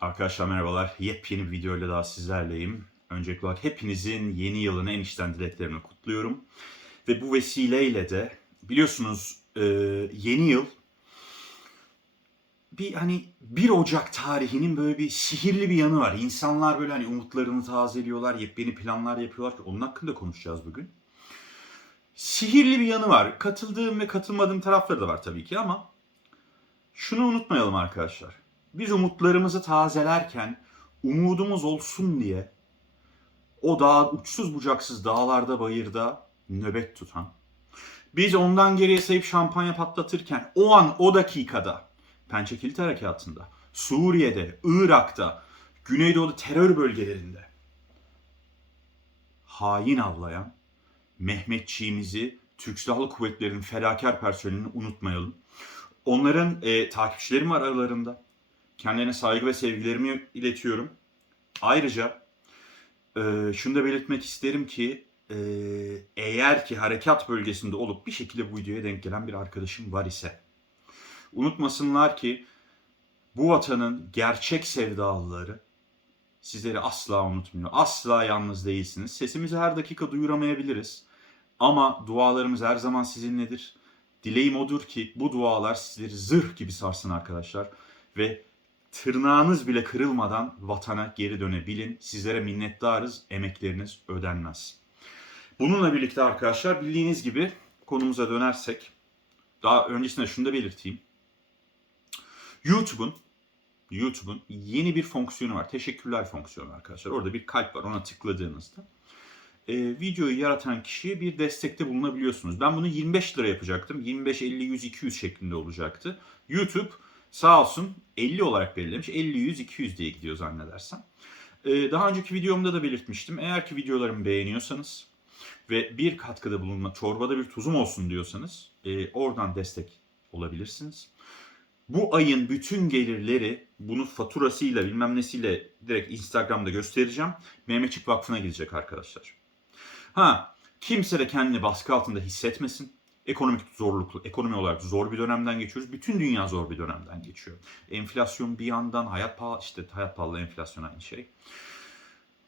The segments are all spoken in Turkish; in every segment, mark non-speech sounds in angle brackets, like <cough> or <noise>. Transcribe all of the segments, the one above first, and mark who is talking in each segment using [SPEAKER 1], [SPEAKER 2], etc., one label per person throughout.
[SPEAKER 1] Arkadaşlar merhabalar. Yepyeni bir videoyla daha sizlerleyim. Öncelikli olarak hepinizin yeni yılını en içten dileklerimle kutluyorum. Ve bu vesileyle de biliyorsunuz e, yeni yıl bir hani 1 Ocak tarihinin böyle bir sihirli bir yanı var. İnsanlar böyle hani umutlarını tazeliyorlar, yepyeni planlar yapıyorlar ki onun hakkında konuşacağız bugün. Sihirli bir yanı var. Katıldığım ve katılmadığım tarafları da var tabii ki ama şunu unutmayalım arkadaşlar. Biz umutlarımızı tazelerken umudumuz olsun diye o dağ uçsuz bucaksız dağlarda bayırda nöbet tutan biz ondan geriye sayıp şampanya patlatırken o an o dakikada Pençe Kilit Harekatı'nda Suriye'de, Irak'ta, Güneydoğu'da terör bölgelerinde hain avlayan Mehmetçiğimizi, Türk Silahlı Kuvvetleri'nin fedakar personelini unutmayalım. Onların e, takipçilerim var aralarında. Kendilerine saygı ve sevgilerimi iletiyorum. Ayrıca e, şunu da belirtmek isterim ki e, eğer ki harekat bölgesinde olup bir şekilde bu videoya denk gelen bir arkadaşım var ise unutmasınlar ki bu vatanın gerçek sevdalıları sizleri asla unutmuyor. Asla yalnız değilsiniz. Sesimizi her dakika duyuramayabiliriz. Ama dualarımız her zaman sizinledir. Dileğim odur ki bu dualar sizleri zırh gibi sarsın arkadaşlar. Ve tırnağınız bile kırılmadan vatana geri dönebilin. Sizlere minnettarız. Emekleriniz ödenmez. Bununla birlikte arkadaşlar bildiğiniz gibi konumuza dönersek daha öncesinde şunu da belirteyim. YouTube'un YouTube'un yeni bir fonksiyonu var. Teşekkürler fonksiyonu arkadaşlar. Orada bir kalp var. Ona tıkladığınızda e, videoyu yaratan kişiye bir destekte bulunabiliyorsunuz. Ben bunu 25 lira yapacaktım. 25, 50, 100, 200 şeklinde olacaktı. YouTube sağ olsun 50 olarak belirlemiş. 50, 100, 200 diye gidiyor zannedersem. E, daha önceki videomda da belirtmiştim. Eğer ki videolarımı beğeniyorsanız ve bir katkıda bulunma, çorbada bir tuzum olsun diyorsanız e, oradan destek olabilirsiniz. Bu ayın bütün gelirleri bunun faturasıyla bilmem nesiyle direkt Instagram'da göstereceğim. Mehmetçik Vakfı'na gidecek arkadaşlar. Ha kimse de kendini baskı altında hissetmesin. Ekonomik zorluklu, ekonomi olarak zor bir dönemden geçiyoruz. Bütün dünya zor bir dönemden geçiyor. Enflasyon bir yandan, hayat pahalı, işte hayat pahalı enflasyon aynı şey.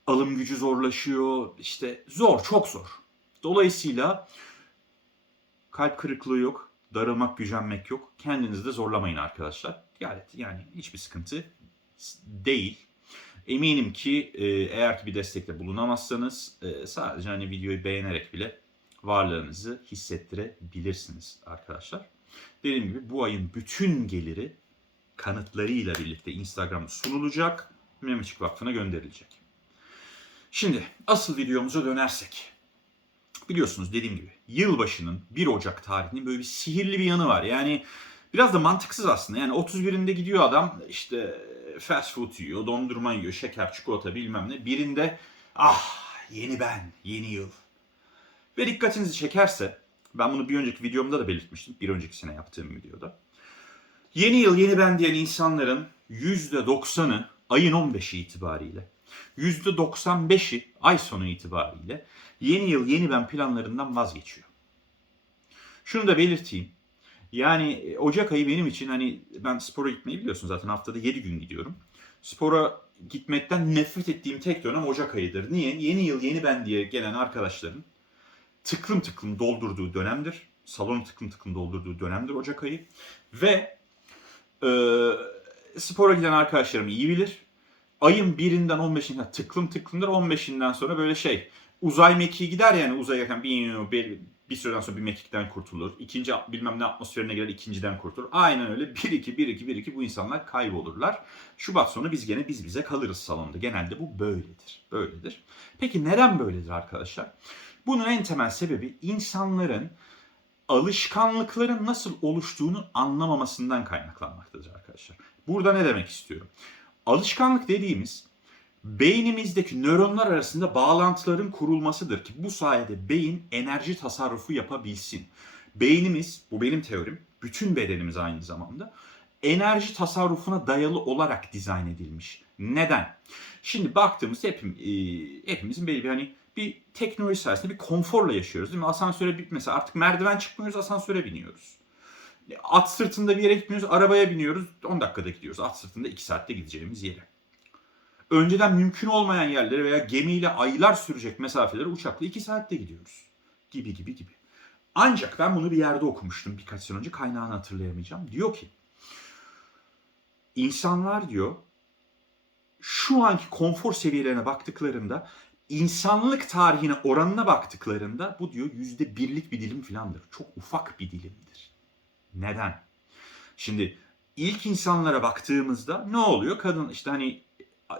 [SPEAKER 1] Alım gücü zorlaşıyor, işte zor, çok zor. Dolayısıyla kalp kırıklığı yok, darılmak, gücenmek yok. Kendinizi de zorlamayın arkadaşlar. Yani, yani hiçbir sıkıntı değil. Eminim ki e, eğer ki bir destekte bulunamazsanız e, sadece hani videoyu beğenerek bile varlığınızı hissettirebilirsiniz arkadaşlar. Dediğim gibi bu ayın bütün geliri kanıtlarıyla birlikte Instagram'da sunulacak. Mehmetçik Vakfı'na gönderilecek. Şimdi asıl videomuza dönersek. Biliyorsunuz dediğim gibi yılbaşının 1 Ocak tarihinin böyle bir sihirli bir yanı var. Yani biraz da mantıksız aslında. Yani 31'inde gidiyor adam işte fast food yiyor, dondurma yiyor, şeker, çikolata bilmem ne. Birinde ah yeni ben, yeni yıl. Ve dikkatinizi çekerse ben bunu bir önceki videomda da belirtmiştim. Bir önceki sene yaptığım videoda. Yeni yıl yeni ben diyen insanların %90'ı ayın 15'i itibariyle, %95'i ay sonu itibariyle yeni yıl yeni ben planlarından vazgeçiyor. Şunu da belirteyim. Yani e, Ocak ayı benim için hani ben spora gitmeyi biliyorsun zaten haftada 7 gün gidiyorum. Spora gitmekten nefret ettiğim tek dönem Ocak ayıdır. Niye? Yeni yıl yeni ben diye gelen arkadaşların tıklım tıklım doldurduğu dönemdir. Salonu tıklım tıklım doldurduğu dönemdir Ocak ayı. Ve e, spora giden arkadaşlarım iyi bilir. Ayın birinden 15'inden tıklım tıklımdır. 15'inden sonra böyle şey uzay mekiği gider yani uzaya yakın bir, bir, bir süreden sonra bir mekikten kurtulur. İkinci bilmem ne atmosferine girer ikinciden kurtulur. Aynen öyle 1-2 1-2 1-2 bu insanlar kaybolurlar. Şubat sonu biz gene biz bize kalırız salonda. Genelde bu böyledir. Böyledir. Peki neden böyledir arkadaşlar? Bunun en temel sebebi insanların alışkanlıkların nasıl oluştuğunu anlamamasından kaynaklanmaktadır arkadaşlar. Burada ne demek istiyorum? Alışkanlık dediğimiz beynimizdeki nöronlar arasında bağlantıların kurulmasıdır ki bu sayede beyin enerji tasarrufu yapabilsin. Beynimiz, bu benim teorim, bütün bedenimiz aynı zamanda enerji tasarrufuna dayalı olarak dizayn edilmiş. Neden? Şimdi baktığımız hepim, e, hepimizin belli bir hani bir teknoloji sayesinde bir konforla yaşıyoruz değil mi? Asansöre bir mesela artık merdiven çıkmıyoruz, asansöre biniyoruz. At sırtında bir yere gitmiyoruz, arabaya biniyoruz, 10 dakikada gidiyoruz. At sırtında 2 saatte gideceğimiz yere. önceden mümkün olmayan yerlere veya gemiyle aylar sürecek mesafeleri uçakla 2 saatte gidiyoruz. Gibi gibi gibi. Ancak ben bunu bir yerde okumuştum birkaç sene önce kaynağını hatırlayamayacağım. Diyor ki insanlar diyor şu anki konfor seviyelerine baktıklarında insanlık tarihine oranına baktıklarında bu diyor yüzde birlik bir dilim filandır. Çok ufak bir dilimdir. Neden? Şimdi ilk insanlara baktığımızda ne oluyor? Kadın işte hani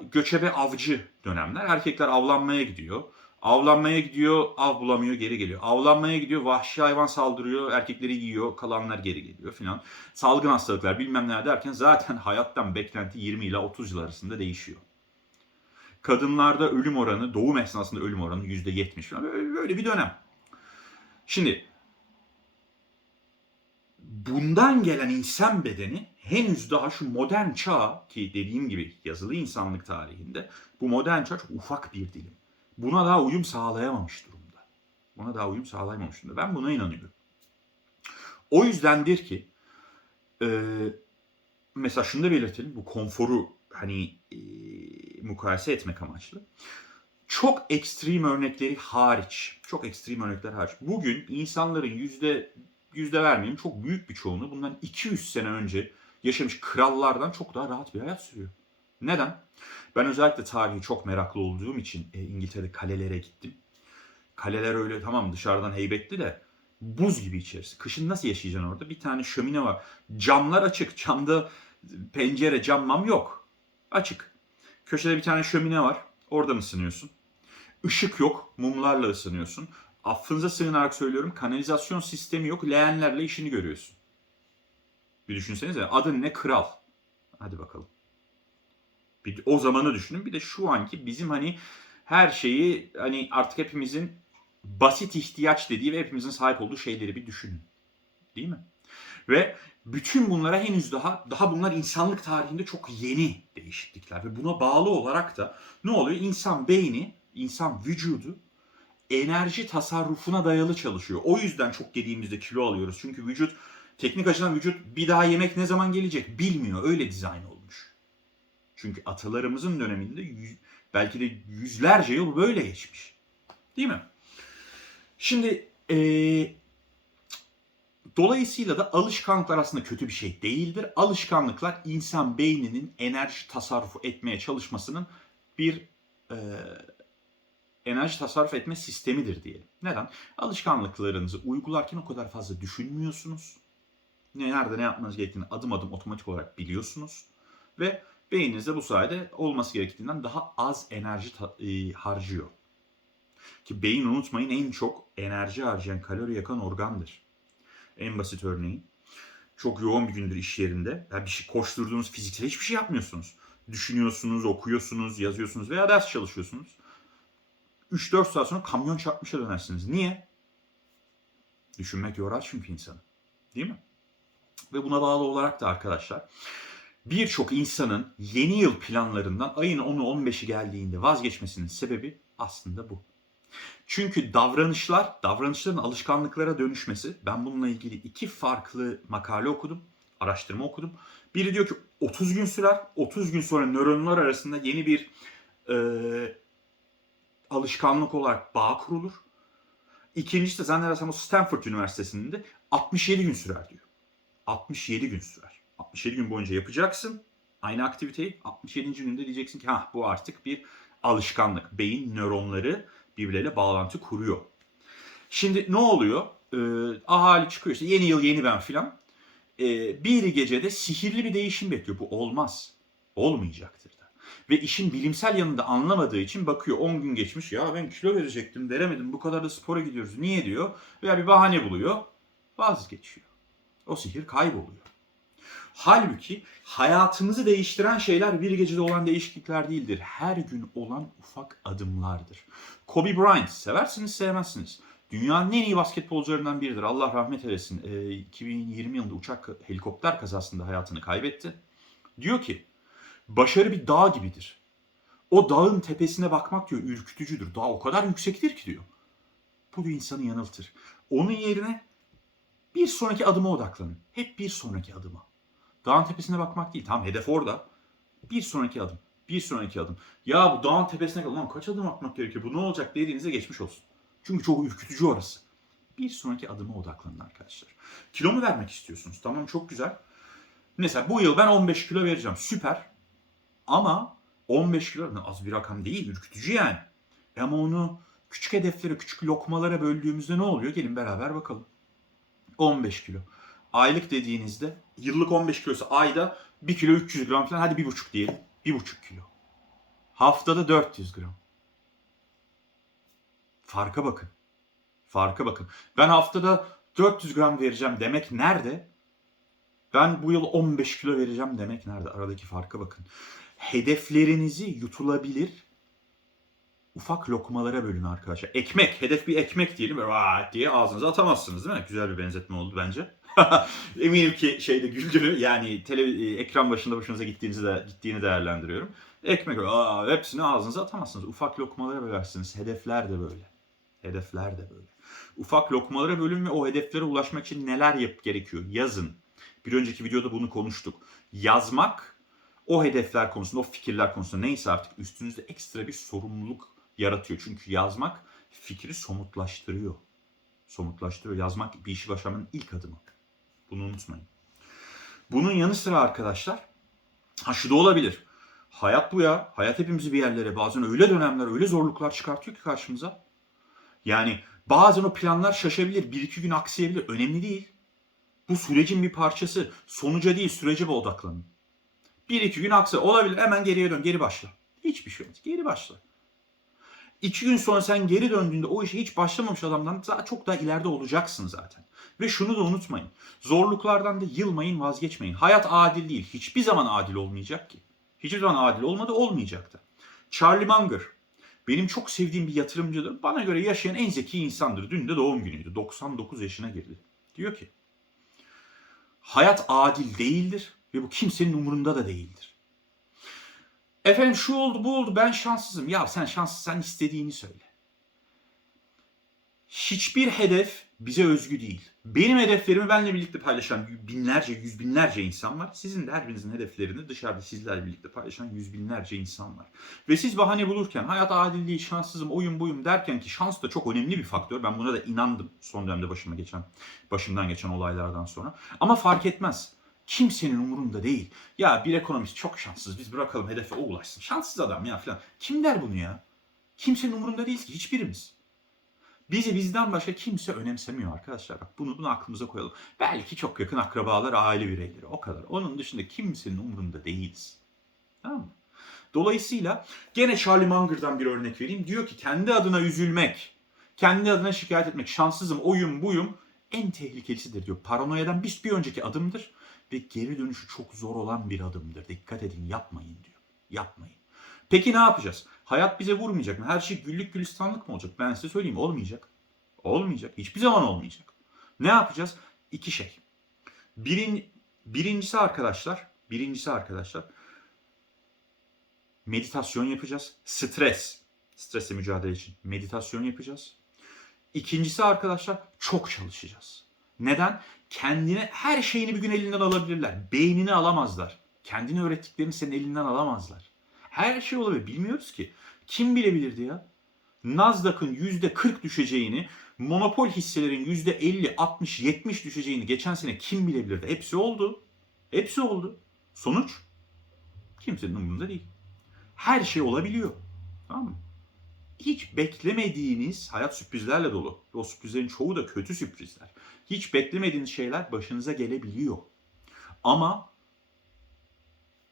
[SPEAKER 1] göçebe avcı dönemler. Erkekler avlanmaya gidiyor. Avlanmaya gidiyor, av bulamıyor, geri geliyor. Avlanmaya gidiyor, vahşi hayvan saldırıyor, erkekleri yiyor, kalanlar geri geliyor filan. Salgın hastalıklar bilmem ne derken zaten hayattan beklenti 20 ile 30 yıl arasında değişiyor. Kadınlarda ölüm oranı, doğum esnasında ölüm oranı %70 falan. Böyle, bir dönem. Şimdi bundan gelen insan bedeni henüz daha şu modern çağ ki dediğim gibi yazılı insanlık tarihinde bu modern çağ çok ufak bir dilim. Buna daha uyum sağlayamamış durumda. Buna daha uyum sağlayamamış durumda. Ben buna inanıyorum. O yüzdendir ki e, mesela şunu da belirtelim. Bu konforu hani e, mukayese etmek amaçlı. Çok ekstrem örnekleri hariç, çok ekstrem örnekler hariç. Bugün insanların yüzde yüzde vermeyeyim çok büyük bir çoğunu bundan 200 sene önce yaşamış krallardan çok daha rahat bir hayat sürüyor. Neden? Ben özellikle tarihi çok meraklı olduğum için e, İngiltere'de kalelere gittim. Kaleler öyle tamam dışarıdan heybetli de buz gibi içerisi. Kışın nasıl yaşayacaksın orada? Bir tane şömine var. Camlar açık. Camda pencere, cam mam yok. Açık. Köşede bir tane şömine var. Oradan ısınıyorsun. Işık yok. Mumlarla ısınıyorsun. Affınıza sığınarak söylüyorum. Kanalizasyon sistemi yok. Leğenlerle işini görüyorsun. Bir düşünsenize. Adın ne? Kral. Hadi bakalım. Bir, o zamanı düşünün. Bir de şu anki bizim hani her şeyi hani artık hepimizin basit ihtiyaç dediği ve hepimizin sahip olduğu şeyleri bir düşünün. Değil mi? Ve bütün bunlara henüz daha daha bunlar insanlık tarihinde çok yeni değişiklikler ve buna bağlı olarak da ne oluyor? İnsan beyni, insan vücudu enerji tasarrufuna dayalı çalışıyor. O yüzden çok yediğimizde kilo alıyoruz. Çünkü vücut teknik açıdan vücut bir daha yemek ne zaman gelecek bilmiyor. Öyle dizayn olmuş. Çünkü atalarımızın döneminde yüz, belki de yüzlerce yıl böyle geçmiş. Değil mi? Şimdi ee, dolayısıyla da alışkanlıklar aslında kötü bir şey değildir. Alışkanlıklar insan beyninin enerji tasarrufu etmeye çalışmasının bir e, enerji tasarruf etme sistemidir diyelim. Neden? Alışkanlıklarınızı uygularken o kadar fazla düşünmüyorsunuz. Ne, nerede ne yapmanız gerektiğini adım adım otomatik olarak biliyorsunuz. Ve beyninizde bu sayede olması gerektiğinden daha az enerji e, harcıyor. Ki beyin unutmayın en çok enerji harcayan, kalori yakan organdır. En basit örneği. Çok yoğun bir gündür iş yerinde. Yani bir şey koşturduğunuz fiziksel hiçbir şey yapmıyorsunuz. Düşünüyorsunuz, okuyorsunuz, yazıyorsunuz veya ders çalışıyorsunuz. 3-4 saat sonra kamyon çarpmışa dönersiniz. Niye? Düşünmek yorar çünkü insanı. Değil mi? Ve buna bağlı olarak da arkadaşlar birçok insanın yeni yıl planlarından ayın 10'u 15'i geldiğinde vazgeçmesinin sebebi aslında bu. Çünkü davranışlar, davranışların alışkanlıklara dönüşmesi, ben bununla ilgili iki farklı makale okudum, araştırma okudum. Biri diyor ki 30 gün sürer, 30 gün sonra nöronlar arasında yeni bir e, alışkanlık olarak bağ kurulur. İkincisi de zannedersem o Stanford Üniversitesi'nde 67 gün sürer diyor. 67 gün sürer. 67 gün boyunca yapacaksın aynı aktiviteyi. 67. günde diyeceksin ki ha bu artık bir alışkanlık. Beyin nöronları birbirleriyle bağlantı kuruyor. Şimdi ne oluyor? Ee, ahali çıkıyor işte yeni yıl yeni ben filan. Ee, bir gecede sihirli bir değişim bekliyor. Bu olmaz. Olmayacaktır da. Ve işin bilimsel yanında anlamadığı için bakıyor 10 gün geçmiş. Ya ben kilo verecektim veremedim bu kadar da spora gidiyoruz. Niye diyor? Veya bir bahane buluyor. Vazgeçiyor. O sihir kayboluyor. Halbuki hayatımızı değiştiren şeyler bir gecede olan değişiklikler değildir. Her gün olan ufak adımlardır. Kobe Bryant seversiniz sevmezsiniz. Dünyanın en iyi basketbolcularından biridir. Allah rahmet eylesin. Ee, 2020 yılında uçak helikopter kazasında hayatını kaybetti. Diyor ki başarı bir dağ gibidir. O dağın tepesine bakmak diyor ürkütücüdür. Dağ o kadar yüksektir ki diyor. Bu da insanı yanıltır. Onun yerine bir sonraki adıma odaklanın. Hep bir sonraki adıma. Dağın tepesine bakmak değil. Tamam hedef orada. Bir sonraki adım. Bir sonraki adım. Ya bu dağın tepesine kadar kaç adım atmak gerekiyor? Bu ne olacak dediğinizde geçmiş olsun. Çünkü çok ürkütücü orası. Bir sonraki adıma odaklanın arkadaşlar. Kilo mu vermek istiyorsunuz? Tamam çok güzel. Mesela bu yıl ben 15 kilo vereceğim. Süper. Ama 15 kilo az bir rakam değil. Ürkütücü yani. Ama onu küçük hedeflere, küçük lokmalara böldüğümüzde ne oluyor? Gelin beraber bakalım. 15 kilo. Aylık dediğinizde yıllık 15 kilosu ayda 1 kilo 300 gram falan hadi 1,5 diyelim. 1,5 kilo. Haftada 400 gram. Farka bakın. Farka bakın. Ben haftada 400 gram vereceğim demek nerede? Ben bu yıl 15 kilo vereceğim demek nerede? Aradaki farka bakın. Hedeflerinizi yutulabilir ufak lokmalara bölün arkadaşlar. Ekmek, hedef bir ekmek diyelim. "Vaa!" diye ağzınıza atamazsınız değil mi? Güzel bir benzetme oldu bence. <laughs> Eminim ki şeyde güldürü yani tele, e, ekran başında başınıza gittiğinizi de gittiğini değerlendiriyorum. Ekmek aa, hepsini ağzınıza atamazsınız. Ufak lokmalara bölersiniz. Hedefler de böyle. Hedefler de böyle. Ufak lokmalara bölün ve o hedeflere ulaşmak için neler yap gerekiyor? Yazın. Bir önceki videoda bunu konuştuk. Yazmak o hedefler konusunda, o fikirler konusunda neyse artık üstünüzde ekstra bir sorumluluk yaratıyor. Çünkü yazmak fikri somutlaştırıyor. Somutlaştırıyor. Yazmak bir işi başarmanın ilk adımı. Bunu unutmayın. Bunun yanı sıra arkadaşlar, ha şu da olabilir. Hayat bu ya. Hayat hepimizi bir yerlere bazen öyle dönemler, öyle zorluklar çıkartıyor ki karşımıza. Yani bazen o planlar şaşabilir, bir iki gün aksayabilir. Önemli değil. Bu sürecin bir parçası. Sonuca değil, sürece odaklanın. Bir iki gün aksa olabilir. Hemen geriye dön, geri başla. Hiçbir şey olmaz. Geri başla. İki gün sonra sen geri döndüğünde o işe hiç başlamamış adamdan daha çok daha ileride olacaksın zaten. Ve şunu da unutmayın. Zorluklardan da yılmayın, vazgeçmeyin. Hayat adil değil. Hiçbir zaman adil olmayacak ki. Hiçbir zaman adil olmadı, olmayacak da. Charlie Munger. Benim çok sevdiğim bir yatırımcıdır. Bana göre yaşayan en zeki insandır. Dün de doğum günüydü. 99 yaşına girdi. Diyor ki, hayat adil değildir ve bu kimsenin umurunda da değildir. Efendim şu oldu bu oldu ben şanssızım. Ya sen şanssız sen istediğini söyle. Hiçbir hedef bize özgü değil. Benim hedeflerimi benimle birlikte paylaşan binlerce, yüz binlerce insan var. Sizin de her birinizin hedeflerini dışarıda sizlerle birlikte paylaşan yüz binlerce insan var. Ve siz bahane bulurken hayat adil değil, şanssızım, oyun buyum derken ki şans da çok önemli bir faktör. Ben buna da inandım son dönemde başıma geçen, başımdan geçen olaylardan sonra. Ama fark etmez. Kimsenin umurunda değil. Ya bir ekonomist çok şanssız biz bırakalım hedefe o ulaşsın. Şanssız adam ya falan. Kim der bunu ya? Kimsenin umurunda değil ki hiçbirimiz. Bizi bizden başka kimse önemsemiyor arkadaşlar. Bak bunu, bunu aklımıza koyalım. Belki çok yakın akrabalar, aile bireyleri o kadar. Onun dışında kimsenin umurunda değiliz. Tamam mı? Dolayısıyla gene Charlie Munger'dan bir örnek vereyim. Diyor ki kendi adına üzülmek, kendi adına şikayet etmek, şanssızım, oyum, buyum en tehlikelisidir diyor. Paranoyadan bir, bir önceki adımdır ve geri dönüşü çok zor olan bir adımdır. Dikkat edin yapmayın diyor. Yapmayın. Peki ne yapacağız? Hayat bize vurmayacak mı? Her şey güllük gülistanlık mı olacak? Ben size söyleyeyim olmayacak. Olmayacak. Hiçbir zaman olmayacak. Ne yapacağız? İki şey. Birin, birincisi arkadaşlar, birincisi arkadaşlar meditasyon yapacağız. Stres, stresle mücadele için meditasyon yapacağız. İkincisi arkadaşlar çok çalışacağız. Neden? Kendine her şeyini bir gün elinden alabilirler. Beynini alamazlar. Kendini öğrettiklerini senin elinden alamazlar. Her şey olabilir. Bilmiyoruz ki. Kim bilebilirdi ya? Nasdaq'ın %40 düşeceğini, monopol hisselerin %50, 60, 70 düşeceğini geçen sene kim bilebilirdi? Hepsi oldu. Hepsi oldu. Sonuç? Kimsenin umurunda değil. Her şey olabiliyor. Tamam mı? Hiç beklemediğiniz hayat sürprizlerle dolu. O sürprizlerin çoğu da kötü sürprizler. Hiç beklemediğiniz şeyler başınıza gelebiliyor. Ama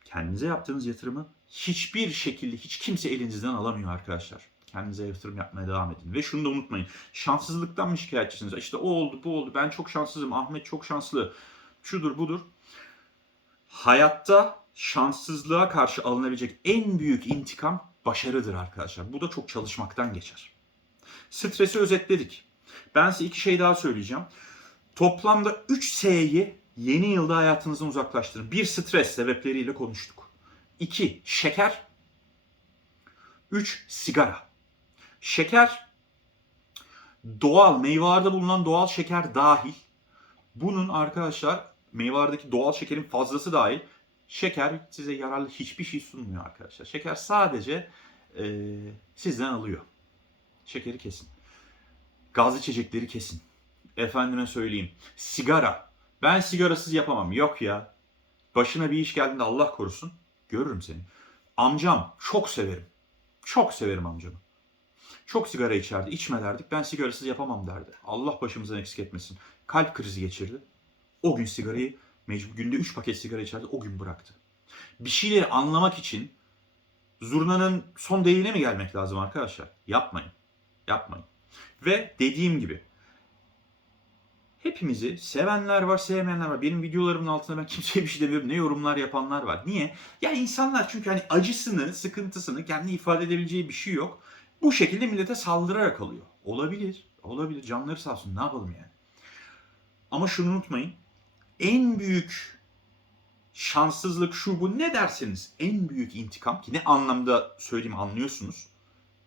[SPEAKER 1] kendinize yaptığınız yatırımı hiçbir şekilde hiç kimse elinizden alamıyor arkadaşlar. Kendinize yatırım yapmaya devam edin. Ve şunu da unutmayın. Şanssızlıktan mı şikayetçisiniz? İşte o oldu bu oldu. Ben çok şanssızım. Ahmet çok şanslı. Şudur budur. Hayatta şanssızlığa karşı alınabilecek en büyük intikam başarıdır arkadaşlar. Bu da çok çalışmaktan geçer. Stresi özetledik. Ben size iki şey daha söyleyeceğim. Toplamda 3 S'yi yeni yılda hayatınızdan uzaklaştırın. Bir stres sebepleriyle konuştuk. 2 şeker. 3 sigara. Şeker doğal meyvelerde bulunan doğal şeker dahil. Bunun arkadaşlar meyvelerdeki doğal şekerin fazlası dahil Şeker size yararlı hiçbir şey sunmuyor arkadaşlar. Şeker sadece e, sizden alıyor. Şekeri kesin. Gaz içecekleri kesin. Efendime söyleyeyim. Sigara. Ben sigarasız yapamam. Yok ya. Başına bir iş geldiğinde Allah korusun. Görürüm seni. Amcam çok severim. Çok severim amcamı. Çok sigara içerdi. İçme derdik. Ben sigarasız yapamam derdi. Allah başımızdan eksik etmesin. Kalp krizi geçirdi. O gün sigarayı mecbur günde 3 paket sigara içerdi. O gün bıraktı. Bir şeyleri anlamak için zurnanın son deliğine mi gelmek lazım arkadaşlar? Yapmayın. Yapmayın. Ve dediğim gibi hepimizi sevenler var, sevmeyenler var. Benim videolarımın altına ben <laughs> kimseye bir şey demiyorum. Ne yorumlar yapanlar var. Niye? Ya insanlar çünkü hani acısını, sıkıntısını kendi ifade edebileceği bir şey yok. Bu şekilde millete saldırarak alıyor. Olabilir. Olabilir. Canları sağ olsun. Ne yapalım yani? Ama şunu unutmayın. En büyük şanssızlık şu bu ne derseniz en büyük intikam ki ne anlamda söyleyeyim anlıyorsunuz.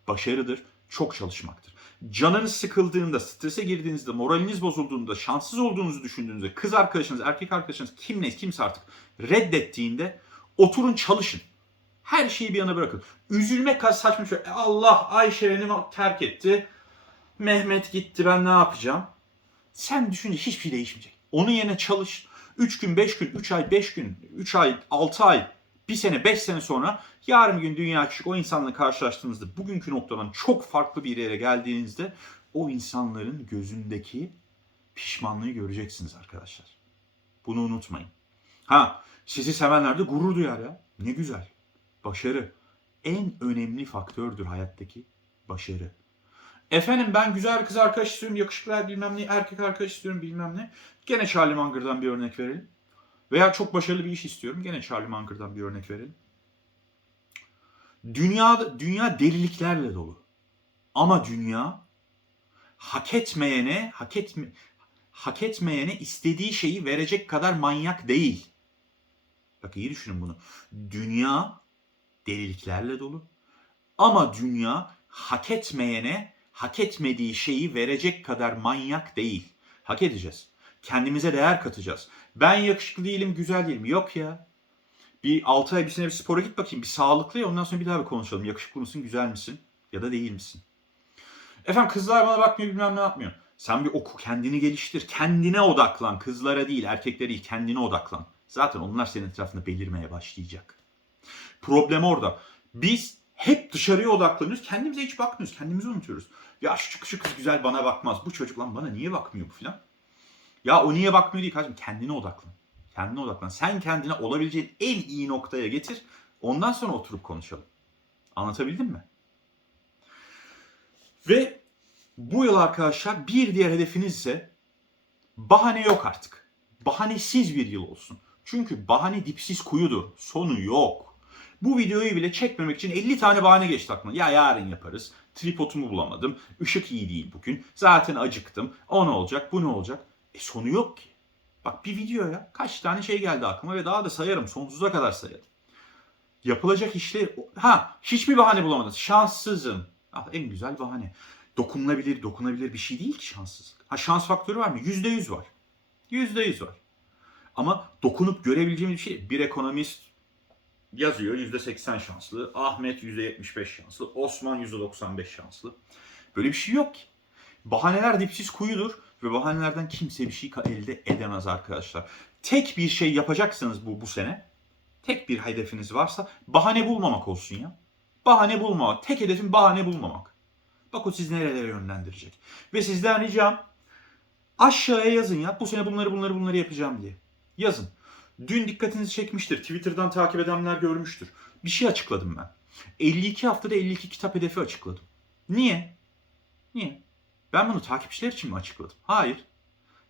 [SPEAKER 1] Başarıdır. Çok çalışmaktır. Canınız sıkıldığında, strese girdiğinizde, moraliniz bozulduğunda, şanssız olduğunuzu düşündüğünüzde, kız arkadaşınız, erkek arkadaşınız kim neyse kimse artık reddettiğinde oturun çalışın. Her şeyi bir yana bırakın. Üzülme kaç saçma şey. "E Allah Ayşe beni terk etti. Mehmet gitti ben ne yapacağım? Sen düşünce hiçbir şey değişmeyecek. Onun yerine çalış. 3 gün, 5 gün, 3 ay, 5 gün, 3 ay, 6 ay, 1 sene, 5 sene sonra yarın gün dünya küçük o insanla karşılaştığınızda bugünkü noktadan çok farklı bir yere geldiğinizde o insanların gözündeki pişmanlığı göreceksiniz arkadaşlar. Bunu unutmayın. Ha sizi sevenler de gurur duyar ya. Ne güzel. Başarı. En önemli faktördür hayattaki başarı. Efendim ben güzel bir kız arkadaş istiyorum, yakışıklı bilmem ne, erkek arkadaş istiyorum bilmem ne. Gene Charlie Munger'dan bir örnek verelim. Veya çok başarılı bir iş istiyorum. Gene Charlie Munger'dan bir örnek verelim. Dünya, dünya deliliklerle dolu. Ama dünya hak etmeyene, hak etme, hak etmeyene istediği şeyi verecek kadar manyak değil. Bak iyi düşünün bunu. Dünya deliliklerle dolu. Ama dünya hak etmeyene hak etmediği şeyi verecek kadar manyak değil. Hak edeceğiz. Kendimize değer katacağız. Ben yakışıklı değilim, güzel değilim. Yok ya. Bir 6 ay bir sene bir spora git bakayım. Bir sağlıklı ya ondan sonra bir daha bir konuşalım. Yakışıklı mısın, güzel misin ya da değil misin? Efendim kızlar bana bakmıyor bilmem ne yapmıyor. Sen bir oku, kendini geliştir. Kendine odaklan. Kızlara değil, erkeklere değil, kendine odaklan. Zaten onlar senin etrafında belirmeye başlayacak. Problem orada. Biz hep dışarıya odaklanıyoruz. Kendimize hiç bakmıyoruz. Kendimizi unutuyoruz. Ya şu, şu kız güzel bana bakmaz. Bu çocuk lan bana niye bakmıyor bu filan. Ya o niye bakmıyor değil kardeşim. Kendine odaklan. Kendine odaklan. Sen kendine olabileceğin en iyi noktaya getir. Ondan sonra oturup konuşalım. Anlatabildim mi? Ve bu yıl arkadaşlar bir diğer hedefiniz ise bahane yok artık. Bahanesiz bir yıl olsun. Çünkü bahane dipsiz kuyudur. Sonu yok. Bu videoyu bile çekmemek için 50 tane bahane geçti aklıma. Ya yarın yaparız. Tripodumu bulamadım. Işık iyi değil bugün. Zaten acıktım. O ne olacak? Bu ne olacak? E sonu yok ki. Bak bir video ya. Kaç tane şey geldi aklıma ve daha da sayarım. Sonsuza kadar sayarım. Yapılacak işler... Ha hiçbir bahane bulamadınız. Şanssızım. Ah, en güzel bahane. Dokunulabilir, dokunabilir bir şey değil ki şanssızlık. Ha şans faktörü var mı? Yüzde yüz var. Yüzde yüz var. Ama dokunup görebileceğimiz bir şey. Bir ekonomist yazıyor yüzde seksen şanslı. Ahmet yüzde yetmiş beş şanslı. Osman yüzde doksan beş şanslı. Böyle bir şey yok ki. Bahaneler dipsiz kuyudur ve bahanelerden kimse bir şey elde edemez arkadaşlar. Tek bir şey yapacaksınız bu bu sene. Tek bir hedefiniz varsa bahane bulmamak olsun ya. Bahane bulmamak. Tek hedefim bahane bulmamak. Bak o sizi nerelere yönlendirecek. Ve sizden ricam aşağıya yazın ya. Bu sene bunları bunları bunları yapacağım diye. Yazın. Dün dikkatinizi çekmiştir. Twitter'dan takip edenler görmüştür. Bir şey açıkladım ben. 52 haftada 52 kitap hedefi açıkladım. Niye? Niye? Ben bunu takipçiler için mi açıkladım? Hayır.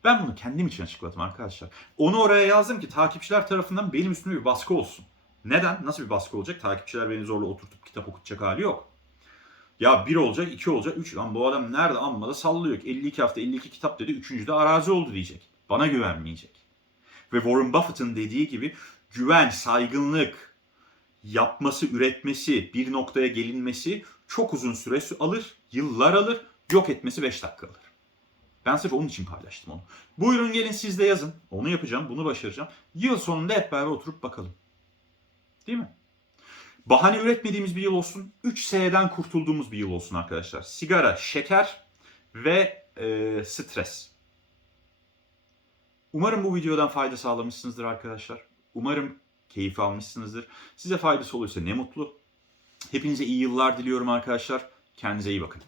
[SPEAKER 1] Ben bunu kendim için açıkladım arkadaşlar. Onu oraya yazdım ki takipçiler tarafından benim üstüme bir baskı olsun. Neden? Nasıl bir baskı olacak? Takipçiler beni zorla oturtup kitap okutacak hali yok. Ya bir olacak, iki olacak, üç. Lan bu adam nerede amma da sallıyor. 52 hafta 52 kitap dedi. Üçüncü de arazi oldu diyecek. Bana güvenmeyecek. Ve Warren Buffett'ın dediği gibi güven, saygınlık, yapması, üretmesi, bir noktaya gelinmesi çok uzun süre alır, yıllar alır. Yok etmesi 5 dakika alır. Ben sırf onun için paylaştım onu. Buyurun gelin siz de yazın. Onu yapacağım, bunu başaracağım. Yıl sonunda hep beraber oturup bakalım. Değil mi? Bahane üretmediğimiz bir yıl olsun. 3S'den kurtulduğumuz bir yıl olsun arkadaşlar. Sigara, şeker ve e, stres. Umarım bu videodan fayda sağlamışsınızdır arkadaşlar. Umarım keyif almışsınızdır. Size faydası olursa ne mutlu. Hepinize iyi yıllar diliyorum arkadaşlar. Kendinize iyi bakın.